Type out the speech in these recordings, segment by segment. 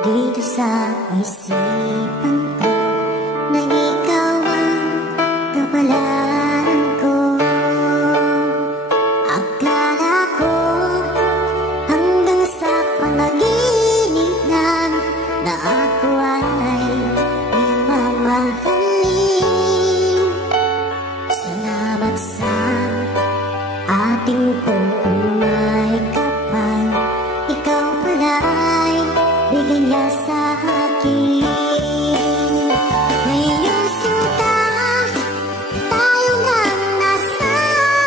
Dito sa isipan ko na ikaw ang kapalaran ko. Akala ko hanggang sa panaginip lang na ako ay mamahalin. Salamat sa ating umay kapal, ikaw pala'y bigyan niya sa akin. Ngayong sinta, tayo nang nasa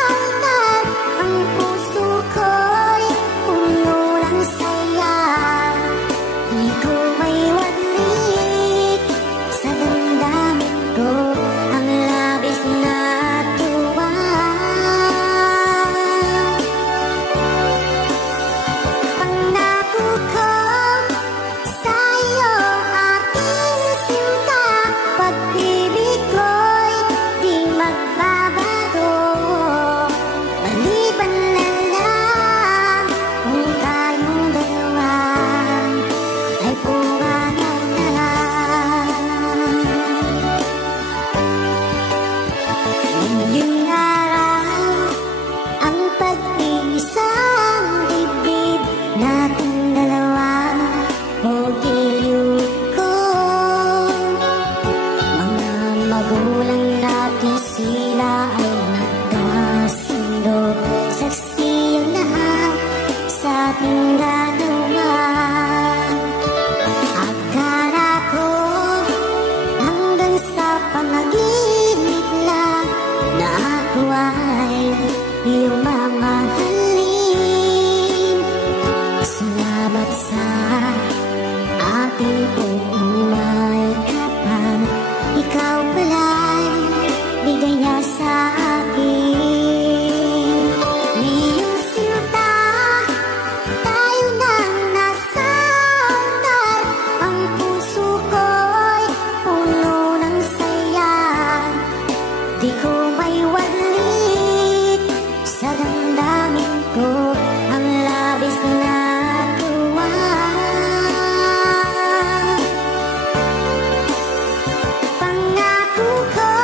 altar. Ang puso ko'y puno ng saya. Di ko may wadlik sa damdamin ko ang labis na tuwa. Pangako ko yung araw, ang pag-iisang dibdib nating dalawa o giliw ko. Mga magulang natin sila ay nagkasundo, saksi ang lahat sa ating gagawa. Akala ko hanggang sa panaginip lang na ako ay iyong mamahalin. Salamat sa ating umay kapal, ikaw pala'y bigay niya sa akin. Ngayong sinta, tayo nang nasa altar. Ang puso ko'y puno ng saya. Di ko may wadlik sa damdamin ko ang labis na tuwa. Pangako ko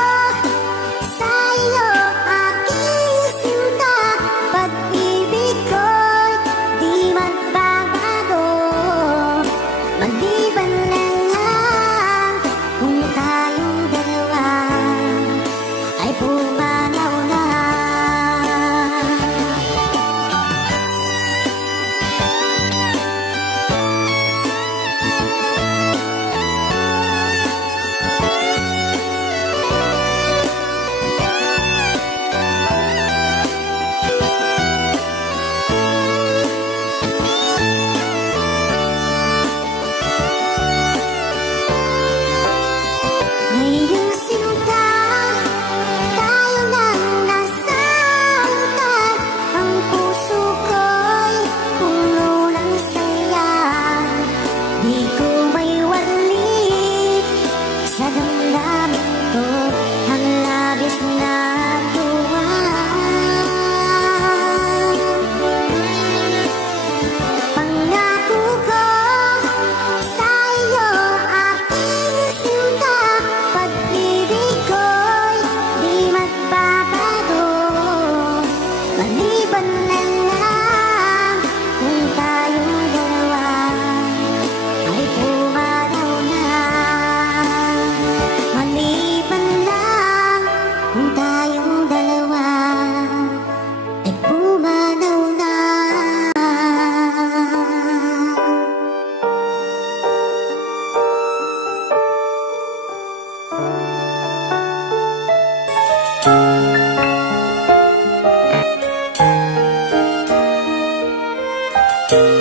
sa iyo, aking sinta, pag-ibig ko'y di magbabago. Maliban na lang kung tayong dalawa ay Thank